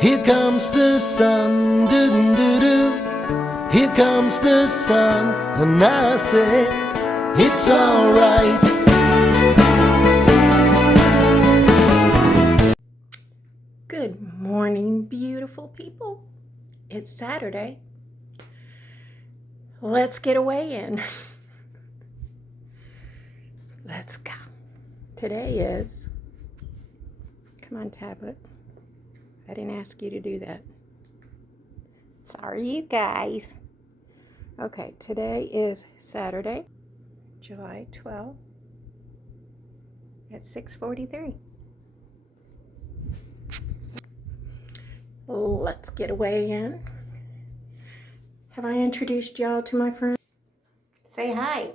Here comes the sun, doo-doo-doo-doo. Here comes the sun, and I say it's alright. Good morning, beautiful people. It's Saturday. Let's get away in. Let's go. Today is, come on, tablet. I didn't ask you to do that. Sorry, you guys. Okay, today is Saturday, July 12th at 6:43. Let's get away in. Have I introduced y'all to my friend? Say hi.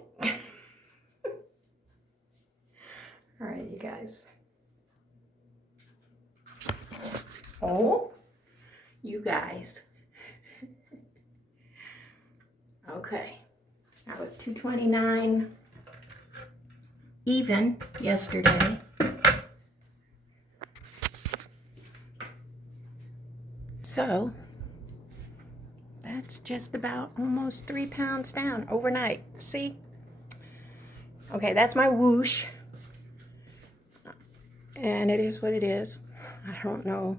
All right, you guys. Oh, you guys. Okay, I was 229 even yesterday. So that's just about almost 3 pounds down overnight. See? Okay, that's my whoosh. And it is what it is. I don't know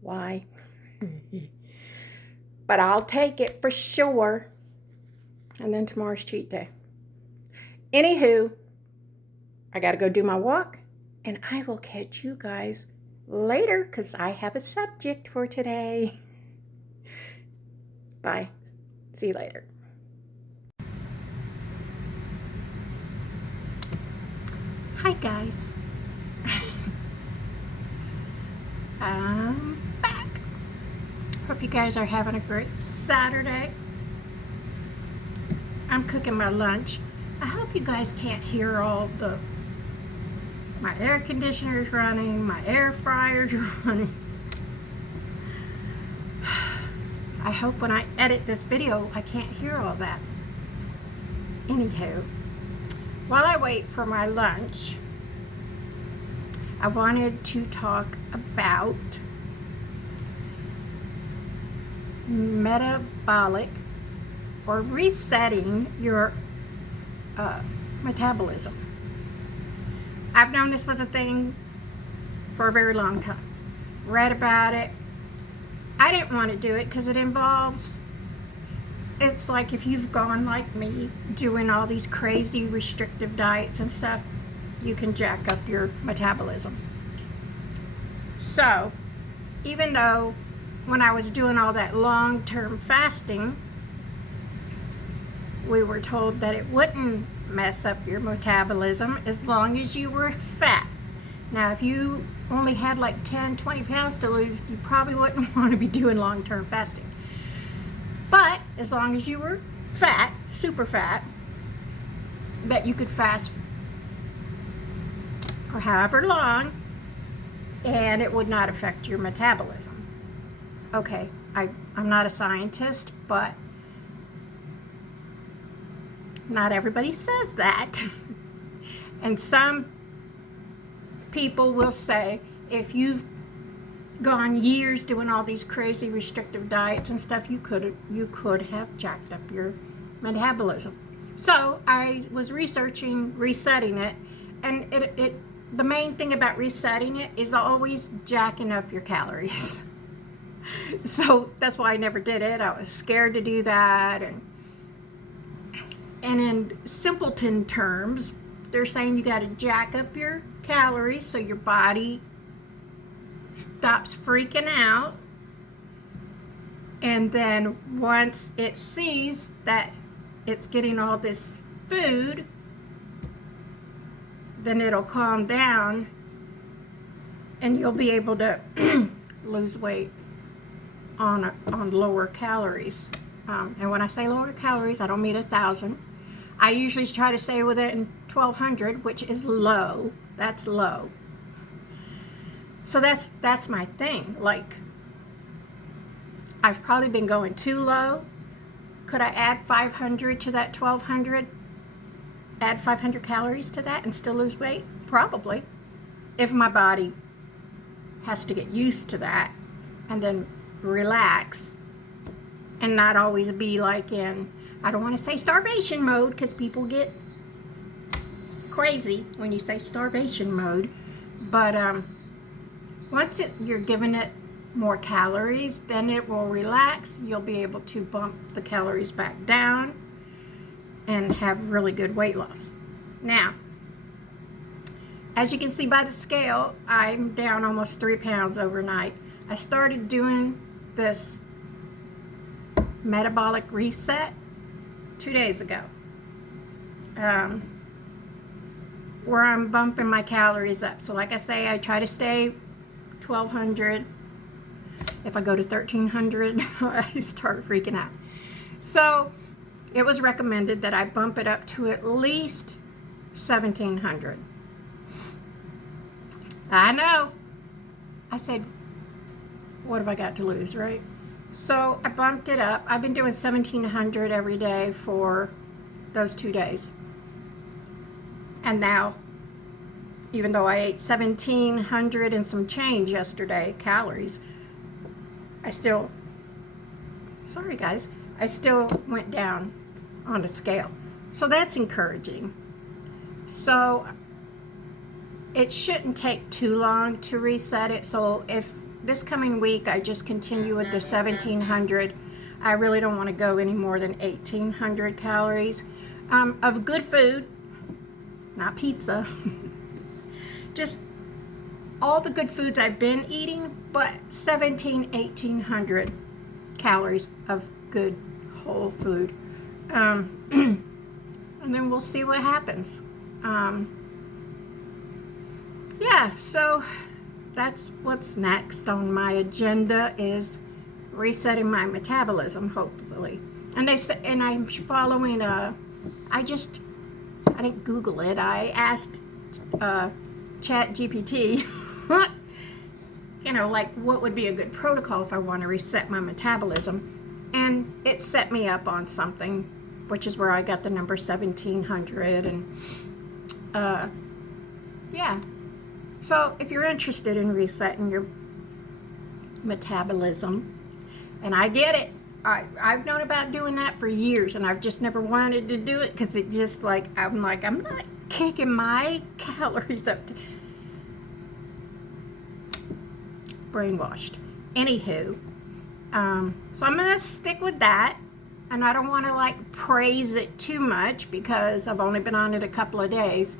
why. But I'll take it for sure. And then tomorrow's cheat day. Anywho, I got to go do my walk. And I will catch you guys later because I have a subject for today. Bye. See you later. Hi guys. I'm back. Hope you guys are having a great Saturday. I'm cooking my lunch. I hope you guys can't hear all my air conditioner's running, my air fryer's running. I hope when I edit this video, I can't hear all that. Anywho, while I wait for my lunch, I wanted to talk about metabolic or resetting your metabolism. I've known this was a thing for a very long time. Read about it. I didn't want to do it because it's like if you've gone like me, doing all these crazy restrictive diets and stuff, you can jack up your metabolism. So, even though when I was doing all that long-term fasting, we were told that it wouldn't mess up your metabolism as long as you were fat. Now, if you only had like 10, 20 pounds to lose, you probably wouldn't want to be doing long-term fasting. But as long as you were fat, super fat, that you could fast for however long, and it would not affect your metabolism. Okay, I'm not a scientist, but not everybody says that. And some people will say, if you've gone years doing all these crazy restrictive diets and stuff, you could have jacked up your metabolism. So I was researching resetting it, and the main thing about resetting it is always jacking up your calories. So that's why I never did it. I was scared to do that, and in simpleton terms, they're saying you got to jack up your calories so your body stops freaking out, and then once it sees that it's getting all this food, then it'll calm down and you'll be able to lose weight on lower calories. And when I say lower calories, I don't mean 1,000. I usually try to stay within 1,200, which is low. That's low. So that's my thing. Like, I've probably been going too low. Could I add 500 to that 1,200? Add 500 calories to that and still lose weight? Probably. If my body has to get used to that and then relax and not always be like in, I don't want to say starvation mode because people get crazy when you say starvation mode. But once you're giving it more calories, then it will relax. You'll be able to bump the calories back down and have really good weight loss. Now, as you can see by the scale, I'm down almost 3 pounds overnight. I started doing this metabolic reset 2 days ago, where I'm bumping my calories up. So like I say, I try to stay 1,200. If I go to 1,300, I start freaking out. So it was recommended that I bump it up to at least 1,700. I know. I said, what have I got to lose, right? So I bumped it up. I've been doing 1,700 every day for those 2 days. And now, even though I ate 1,700 and some change yesterday, calories, I still went down on the scale. So that's encouraging. So it shouldn't take too long to reset it. So if this coming week I just continue with the 1,700, I really don't want to go any more than 1,800 calories of good food, not pizza. Just all the good foods I've been eating, but 1,800 calories of good whole food. And then we'll see what happens. Yeah, so that's what's next on my agenda, is resetting my metabolism, hopefully. And I'm following I didn't Google it. I asked Chat GPT, like what would be a good protocol if I want to reset my metabolism. And it set me up on something, which is where I got the number 1,700. And yeah. So if you're interested in resetting your metabolism, and I get it, I've known about doing that for years, and I've just never wanted to do it because it just I'm not kicking my calories up to brainwashed. Anywho, so I'm gonna stick with that, and I don't want to praise it too much because I've only been on it a couple of days.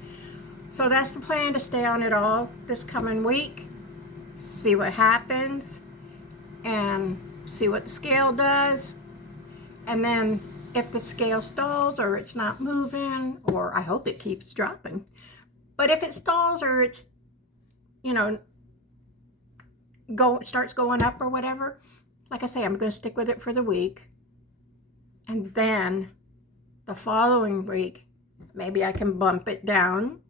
So that's the plan, to stay on it all this coming week, see what happens, and see what the scale does. And then if the scale stalls or it's not moving, or I hope it keeps dropping, but if it stalls or it's, starts going up or whatever, like I say, I'm going to stick with it for the week. And then the following week, maybe I can bump it down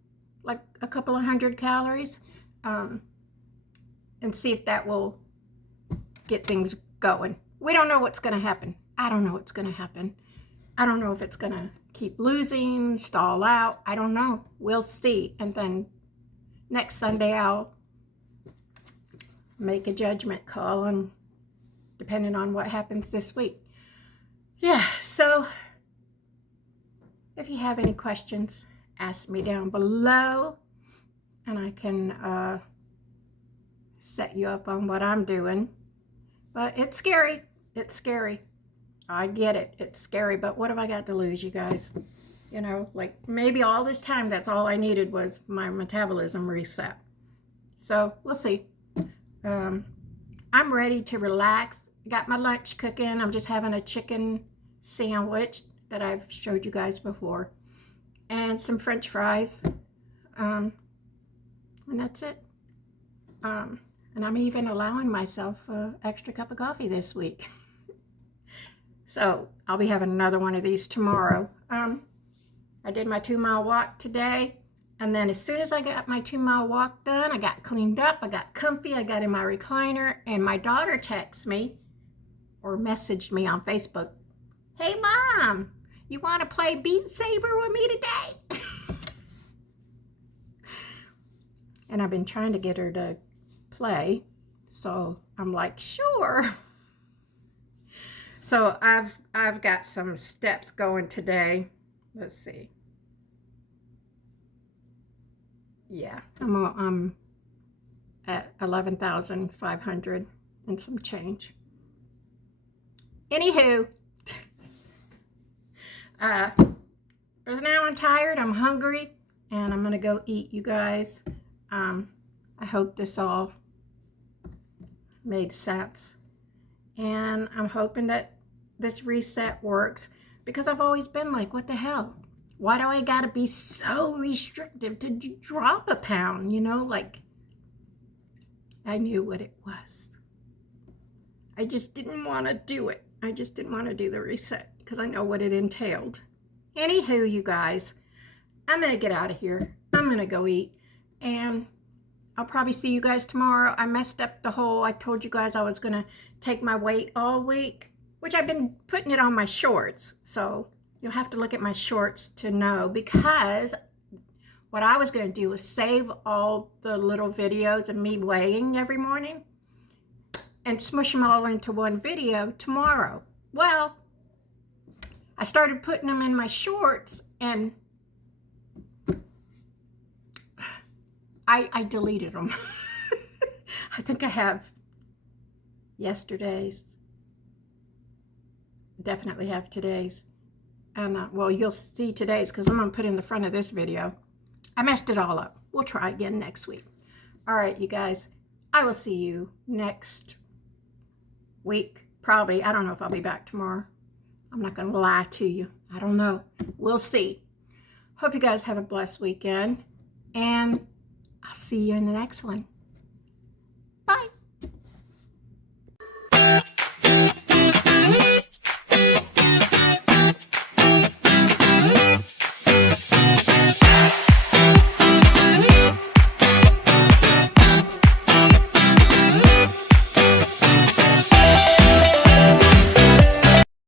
like a couple of 100 calories, and see if that will get things going. We don't know what's going to happen. I don't know what's going to happen. I don't know if it's going to keep losing, stall out. I don't know. We'll see. And then next Sunday I'll make a judgment call, and depending on what happens this week. Yeah, so if you have any questions, ask me down below, and I can set you up on what I'm doing. But it's scary. It's scary. I get it. It's scary, but what have I got to lose, you guys? Maybe all this time, that's all I needed was my metabolism reset. So we'll see. I'm ready to relax. Got my lunch cooking. I'm just having a chicken sandwich that I've showed you guys before, and some French fries, and that's it. And I'm even allowing myself an extra cup of coffee this week. So I'll be having another one of these tomorrow. I did my 2-mile walk today, and then as soon as I got my 2-mile walk done, I got cleaned up, I got comfy, I got in my recliner, and my daughter texted me or messaged me on Facebook, "Hey Mom, you want to play Beat Saber with me today?" And I've been trying to get her to play, So I'm like, sure. So I've got some steps going today. Let's see. Yeah, I'm at 11,500 and some change. Anywho, but now I'm tired, I'm hungry, and I'm gonna go eat, you guys. I hope this all made sense. And I'm hoping that this reset works, because I've always been like, what the hell? Why do I gotta be so restrictive to drop a pound? You know, like, I knew what it was. I just didn't want to do it. I just didn't want to do the reset because I know what it entailed. Anywho, you guys, I'm going to get out of here. I'm going to go eat, and I'll probably see you guys tomorrow. I messed up I told you guys I was going to take my weight all week, which I've been putting it on my shorts. So you'll have to look at my shorts to know, because what I was going to do was save all the little videos of me weighing every morning and smush them all into one video tomorrow. Well, I started putting them in my shorts, and I deleted them. I think I have yesterday's. Definitely have today's. And, well, you'll see today's because I'm going to put in the front of this video. I messed it all up. We'll try again next week. All right, you guys. I will see you next week. Probably. I don't know if I'll be back tomorrow. I'm not going to lie to you. I don't know. We'll see. Hope you guys have a blessed weekend. And I'll see you in the next one.